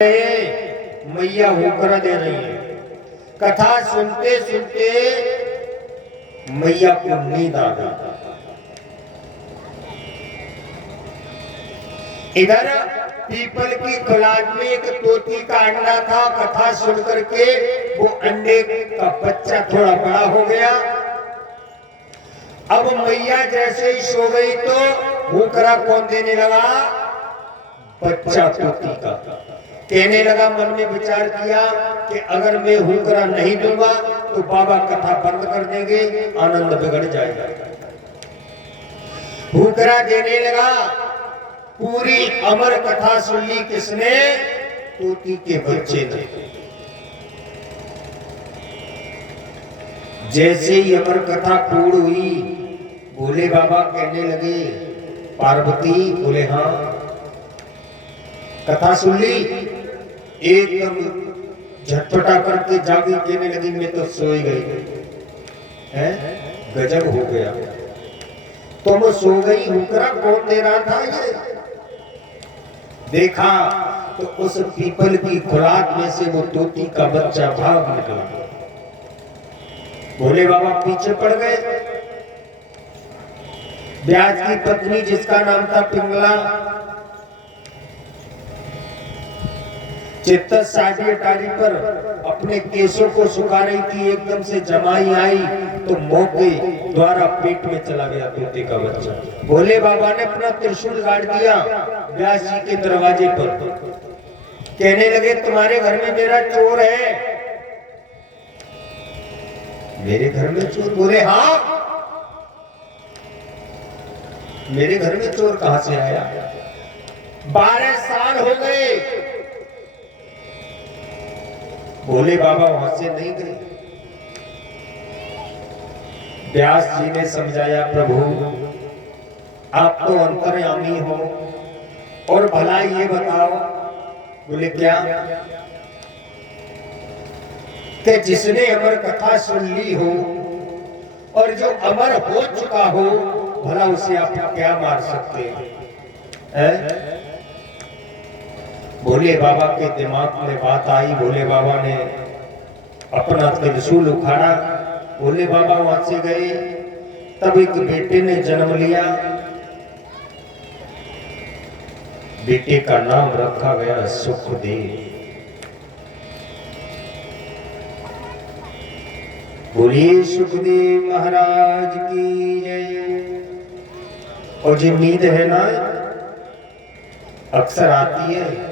मैया होकर दे रही है। कथा सुनते सुनते मैया को नींद आ गई। इधर पीपल की खुलाद में एक तोती का अंडा था। कथा सुन करके वो अंडे का बच्चा थोड़ा बड़ा हो गया। अब मैया जैसे ही सो गई तो भूखरा कौन देने लगा? बच्चा तोती का। कहने लगा, मन में विचार किया कि अगर मैं हुकरा नहीं दूंगा तो बाबा कथा बंद कर देंगे, आनंद बिगड़ जाएगा। हुकरा देने लगा। पूरी अमर कथा सुन ली किसने? तोती के बच्चे ने। जैसे ही अमर कथा पूर्ण हुई, भोले बाबा कहने लगे, पार्वती? बोले हाँ। कथा सुन ली? एकदम झटपटा करके जागी, कहने लगी, मैं तो सोई गई है, गजब हो गया। तुम सो गई, हुकरा कौन दे रहा था? ये देखा तो उस पीपल की खुराक में से वो तोती का बच्चा भाग निकला। भोले बाबा पीछे पड़ गए। ब्याज की पत्नी जिसका नाम था पिंगला, चित्तर साड़ी टारी पर अपने केसों को सुखा रही थी। एकदम से जमाई आई तो मौके द्वारा पेट में चला गया तोते का बच्चा। भोले बाबा ने अपना त्रिशूल गाड़ दिया व्यास जी के दरवाजे पर। कहने लगे, तुम्हारे घर में मेरा चोर है। मेरे घर में चोर? बोले हाँ। मेरे घर में चोर कहां से आया? 12 साल हो गए। भोले बाबा वहां से नहीं गए। व्यास जी ने समझाया, प्रभु आप तो अंतर्यामी हो, और भला ये बताओ। बोले क्या? कि जिसने अमर कथा सुन ली हो और जो अमर हो चुका हो, भला उसे आप क्या मार सकते हैं? भोले बाबा के दिमाग में बात आई। भोले बाबा ने अपना त्रिशूल उखाड़ा। भोले बाबा वहां से गए। तब एक बेटे ने जन्म लिया। बेटे का नाम रखा गया सुखदेव। बोलिए सुखदेव महाराज की जय। और जो नींद है ना, अक्सर आती है।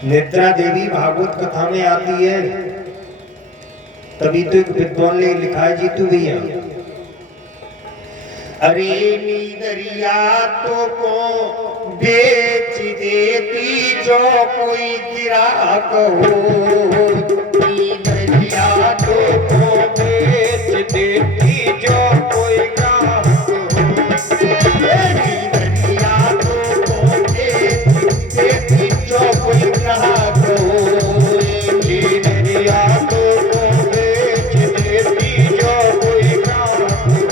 निद्रा देवी भागवत कथा में आती है। तभी तो एक विद्वान ने लिखा है, जीतू भैया, अरे नींदरिया तो को बेच देती जो कोई गिराक हो। नींदरिया तो को बेच देती जो कोई ग्राहक हो। नींदरिया तो को बेच देती जो कोई ग्राहक हो। नींदरिया तो को बेच देती जो कोई ग्राहक हो।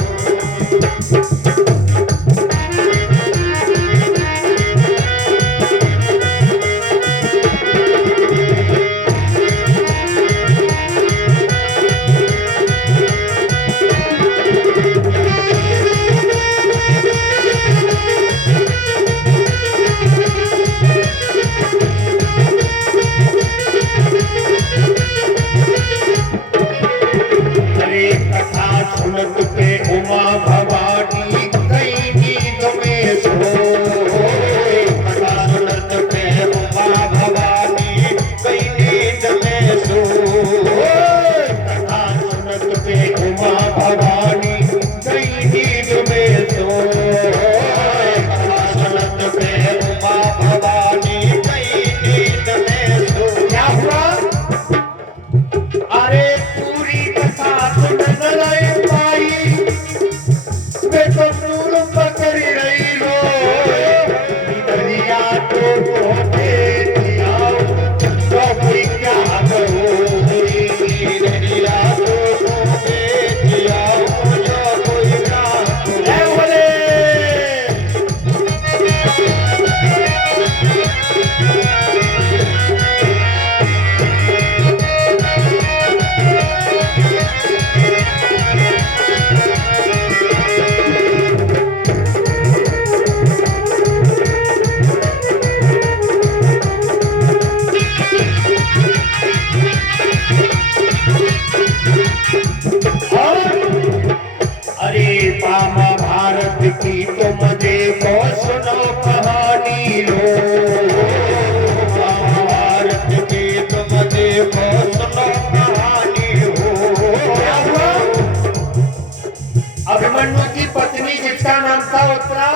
कैसा उतरा?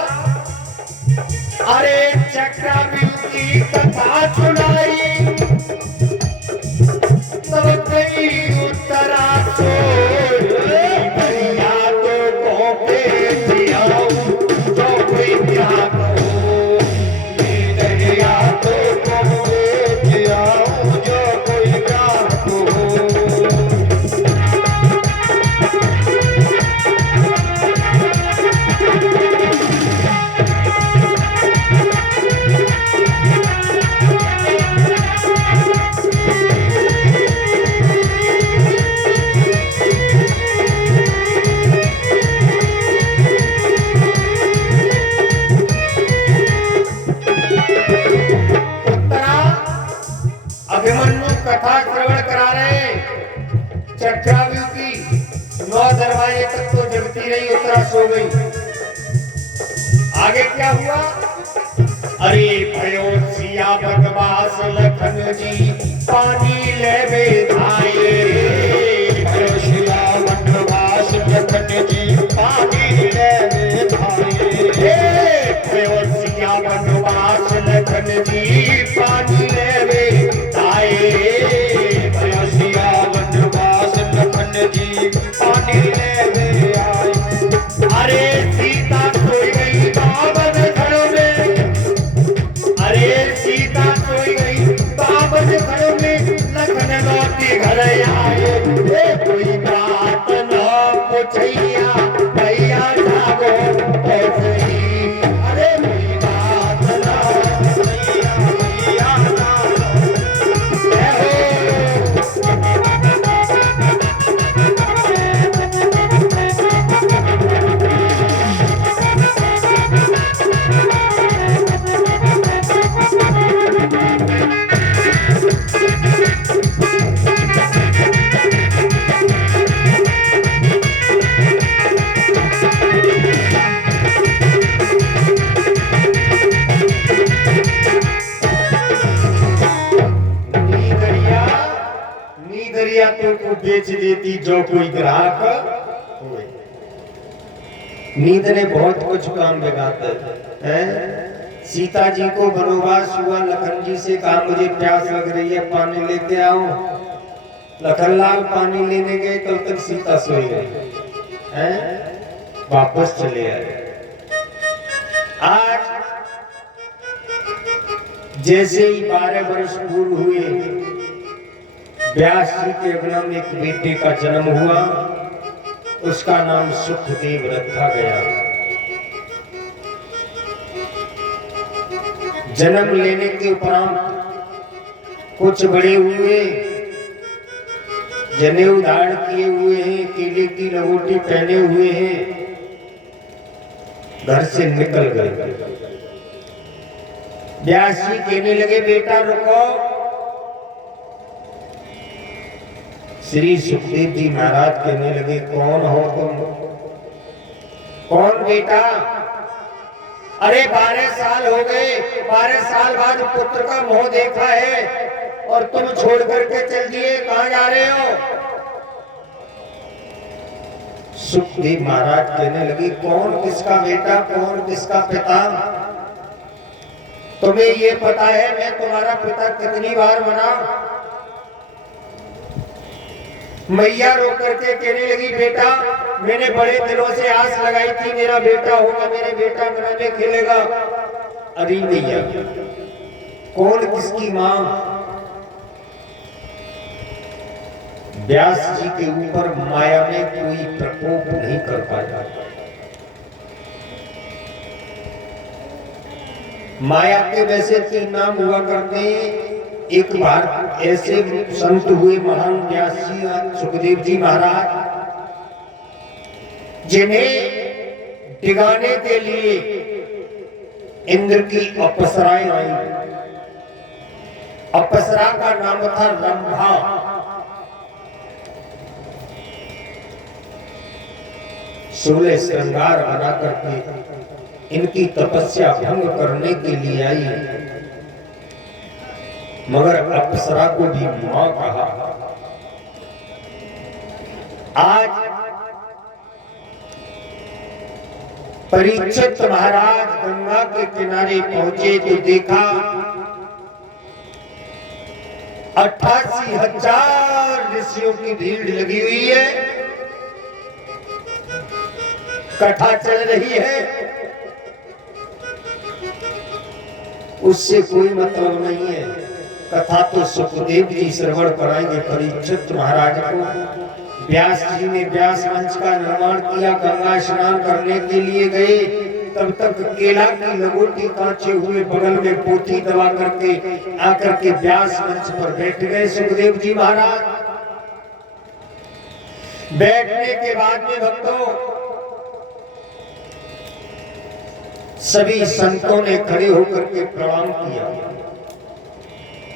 अरे चक्रव्यूह की कथा सुनाई, तब कई उत्तरा सो भैया तो कोके जियाऊ जो कोई क्या कहो, भैया तो कोके जियाऊ जो कोई क्या कहो। अभिमन्यु कथा श्रवण करा रहे, चक्रव्यूह की 9 दरवाजे तक तो जगती रही, उत्तरा सो गई। आगे क्या हुआ? अरे भयो सिया बनवास लखन जी पानी लेवे धाये, भयो सिया बनवास लखन जी पानी लेवे धाये, भयो सिया बनवास लखन जी पानी लेवे धाये, भयो सिया बनवास लखन जी पानी लेवे आए। अरे सीता सोई गई बावन घरों में, अरे सीता सोई गई बावन घरों में, लखन लौटी घर आए, कोई बात न पूछैया भैया जागो ऐसे ही, अरे कोई बात न पूछैया भैया जागो को बेच देती जो कोई ग्राहक हुए। नींद ने बहुत कुछ काम बिगाड़ता है। सीता जी को वनवास हुआ, लखन जी से कहा मुझे प्यास लग रही है, पानी लेके आओ। लखनलाल पानी लेने गए, तब तक सीता सोई गई, वापस चले आए। आज जैसे ही 12 वर्ष पूर्ण हुए, व्यास जी के अगना में एक बेटे का जन्म हुआ, उसका नाम सुखदेव रखा गया। जन्म लेने के उपरांत कुछ बड़े हुए, जनेऊ धारण किए हुए हैं, केले की लंगोटी पहने हुए हैं, घर से निकल गए। व्यास जी कहने लगे बेटा रुको। श्री सुखदेव जी महाराज कहने लगे कौन हो तुम? कौन बेटा? अरे 12 साल हो गए, 12 साल बाद पुत्र का मुंह देखा है और तुम छोड़ करके चल दिए, कहां जा रहे हो? सुखदेव महाराज कहने लगे कौन किसका बेटा, कौन किसका पिता? तुम्हें ये पता है मैं तुम्हारा पिता कितनी बार बना? मैया रो करके कहने लगी बेटा मैंने बड़े दिनों से आस लगाई थी मेरा बेटा होगा, मेरे बेटा मेरे में खेलेगा। अरे मैया कौन किसकी मां? व्यास जी के ऊपर माया ने कोई प्रकोप नहीं कर पाया। माया के वैसे 3 नाम हुआ करते हैं। एक बार ऐसे संत हुए महान व्यास जी सुखदेव जी महाराज, जिन्हें डिगाने के लिए इंद्र की अप्सराएं आई। अप्सरा का नाम था रंभा। सोलह श्रृंगार बना करके इनकी तपस्या भंग करने के लिए आई, मगर अप्सरा को भी मां कहा। आज परीक्षित महाराज गंगा के किनारे पहुंचे तो देखा 88,000 ऋषियों की भीड़ लगी हुई है, कथा चल रही है, उससे कोई मतलब नहीं है। कथा तो सुखदेव जी श्रवण कराएंगे परीक्षित महाराज को। व्यास जी ने व्यास मंच का निर्माण किया, गंगा स्नान करने के लिए गए, तब तक केला की लंगोटी कांचे हुए बगल में पोथी दबा करके आकर के व्यास मंच पर बैठ गए सुखदेव जी महाराज। बैठने के बाद में भक्तों सभी संतों ने खड़े होकर के प्रणाम किया।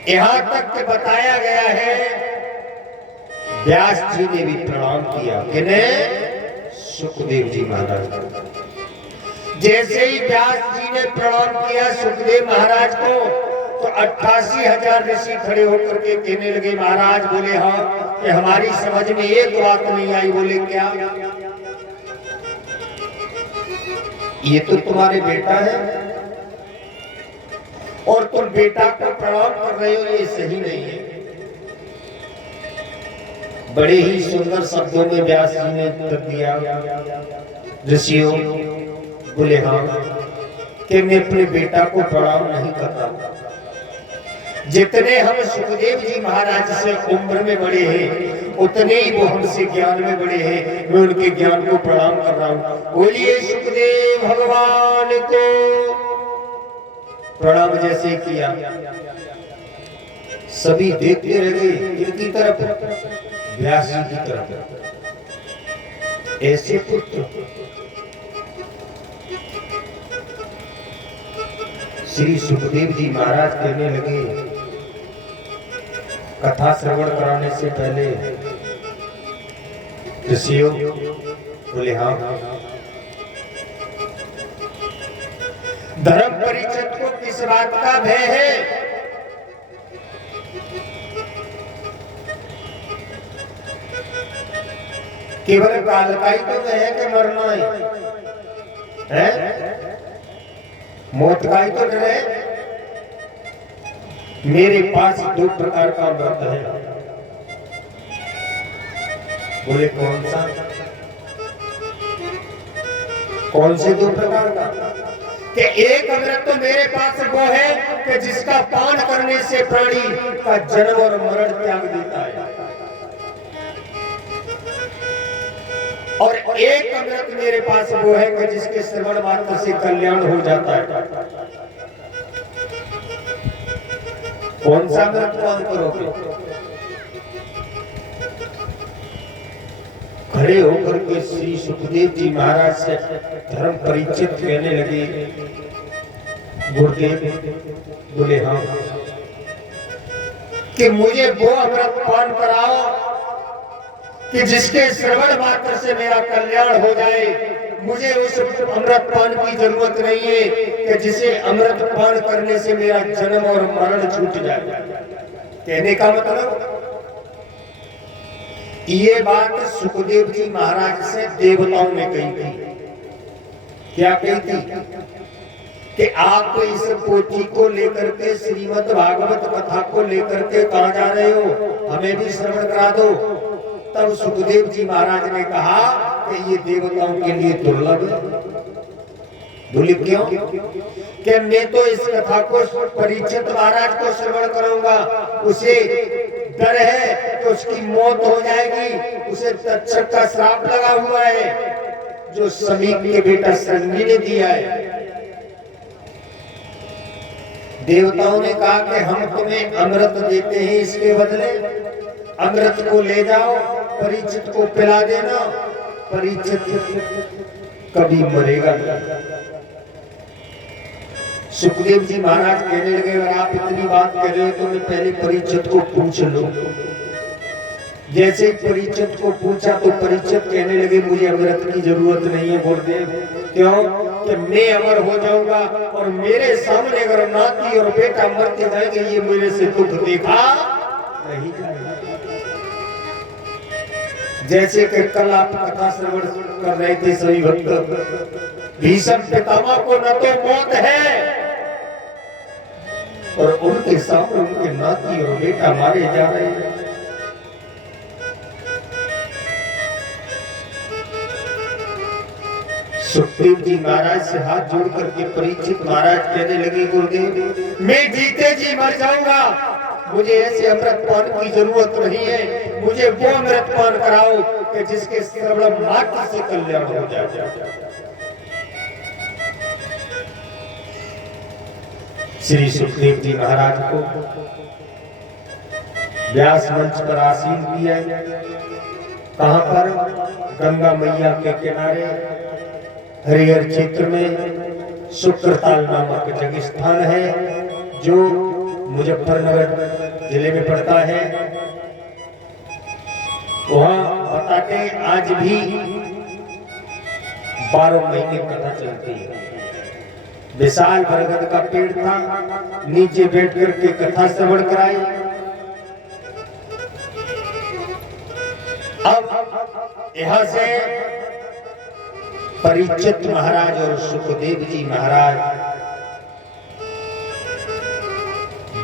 यहां तक कि बताया गया है व्यास जी ने भी प्रणाम किया। किन्हें? सुखदेव जी महाराज। जैसे ही व्यास जी ने प्रणाम किया सुखदेव महाराज को, तो 88,000 ऋषि खड़े होकर के कहने लगे, महाराज बोले हाँ, कि हमारी समझ में एक बात नहीं आई। बोले क्या? ये तो तुम्हारे बेटा है और तुम बेटा को प्रणाम कर रहे हो, ये सही नहीं है। बड़े ही सुंदर शब्दों में व्यास जी ने उत्तर दिया, ऋषियों बोले हाँ, कि मैं अपने बेटा को प्रणाम नहीं करता। जितने हम सुखदेव जी महाराज से उम्र में बड़े हैं, उतने ही वो हमसे ज्ञान में बड़े हैं। मैं उनके ज्ञान को प्रणाम कर रहा हूँ। बोलिए सुखदेव भगवान को। प्रणाम जैसे किया, सभी देखते रह गए इनकी तरफ, व्यास जी की तरफ। ऐसे पुत्र श्री सुखदेव जी महाराज कहने लगे, कथा श्रवण कराने से पहले ऋषियों बोले हाँ, धर्म परीक्षित को किस बात का भय है? केवल काल का ही तो भय है कि मरना है? मौत का ही तो डर है। मेरे पास 2 प्रकार का व्रत है। बोले कौन सा? कौन से 2 प्रकार का? कि एक अमृत तो मेरे पास वो है कि जिसका पान करने से प्राणी का जन्म और मरण त्याग देता है, और एक अमृत मेरे पास वो है कि जिसके श्रवण मात्र से कल्याण हो जाता है। कौन सा अमृत पान करोगे? खड़े होकर के श्री सुखदेव जी महाराज से धर्म परीक्षित कहने लगे, गुरुदेव बोले हाँ, कि मुझे वो अमृत पान कराओ कि जिसके श्रवण मात्र से मेरा कल्याण हो जाए। मुझे उस अमृत पान की जरूरत नहीं है कि जिसे अमृत पान करने से मेरा जन्म और मरण छूट जाए। कहने का मतलब ये बात सुखदेव जी महाराज से देवताओं ने कही थी। क्या कही थी? कि आप इस पोथी को लेकर के श्रीमद् भागवत कथा को लेकर के कहाँ जा रहे हो, हमें भी श्रवण करा दो। तब सुखदेव जी महाराज ने कहा कि ये देवताओं के लिए दुर्लभ है। बोले क्यों? कि मैं तो इस कथा को परीक्षित महाराज को श्रवण करूंगा, उसे डर है कि उसकी मौत हो जाएगी, उसे तक्षक का श्राप लगा हुआ है जो समीप के बेटा संगी ने दिया है। देवताओं ने कहा कि हम तुम्हें अमृत देते हैं, इसके बदले अमृत को ले जाओ, परीक्षित को पिला देना, परीक्षित कभी मरेगा नहीं। सुखदेव जी महाराज कहने लगे, अगर आप इतनी बात कर रहे हो तो मैं पहले परीक्षित को पूछ लूं। जैसे परीक्षित को पूछा तो परीक्षित कहने लगे, मुझे अमृत की जरूरत नहीं है गुरुदेव। क्यों? कि मैं अमर हो जाऊंगा और मेरे सामने अगर नाती और बेटा मरते जाएंगे, ये मेरे से दुख देखा नहीं जाएगा। जैसे कि कल आप कथा श्रवण कर रहे थे सभी भक्त, भीष्म पितामह को न तो मौत है और उनके सामने उनके नाती और बेटा मारे जा रहे हैं। सुखदेव जी महाराज से हाथ जोड़ करके परीक्षित महाराज कहने लगे, गुरुदेव मैं जीते जी मर जाऊंगा, मुझे ऐसे अमृत पान की जरूरत नहीं है, मुझे वो अमृत पान कराओ कि जिसके श्रवण मात्र से कल्याण हो जाए। श्री सुखदेव जी महाराज को व्यास मंच पर आसीन किया। कहां पर? गंगा मैया के किनारे हरिहर क्षेत्र में शुक्रताल नामक जगह स्थान है जो मुजफ्फरनगर जिले में पड़ता है। वहां बताते आज भी 12 महीने कथा चलती है। विशाल बरगद का पेड़ था, नीचे बैठ करके कथा श्रवण कराई। अब यहां से परीक्षित महाराज और सुखदेव जी महाराज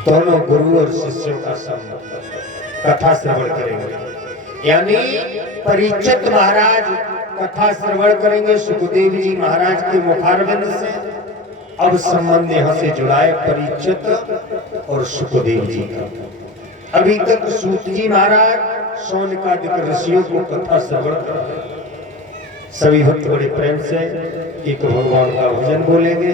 दोनों गुरु और शिष्यों का संबंध कथा श्रवण करेंगे। यानी परीक्षित महाराज कथा श्रवण करेंगे सुखदेव जी महाराज के मुखारविंद से। अब संबंध यहां से जुड़ा है परीक्षित और सुखदेव जी का। अभी तक सूत जी महाराज शौनकादिक ऋषियों को कथा श्रवण कर रहे हैं। सभी भक्त बड़े प्रेम से एक भगवान का भजन बोलेंगे।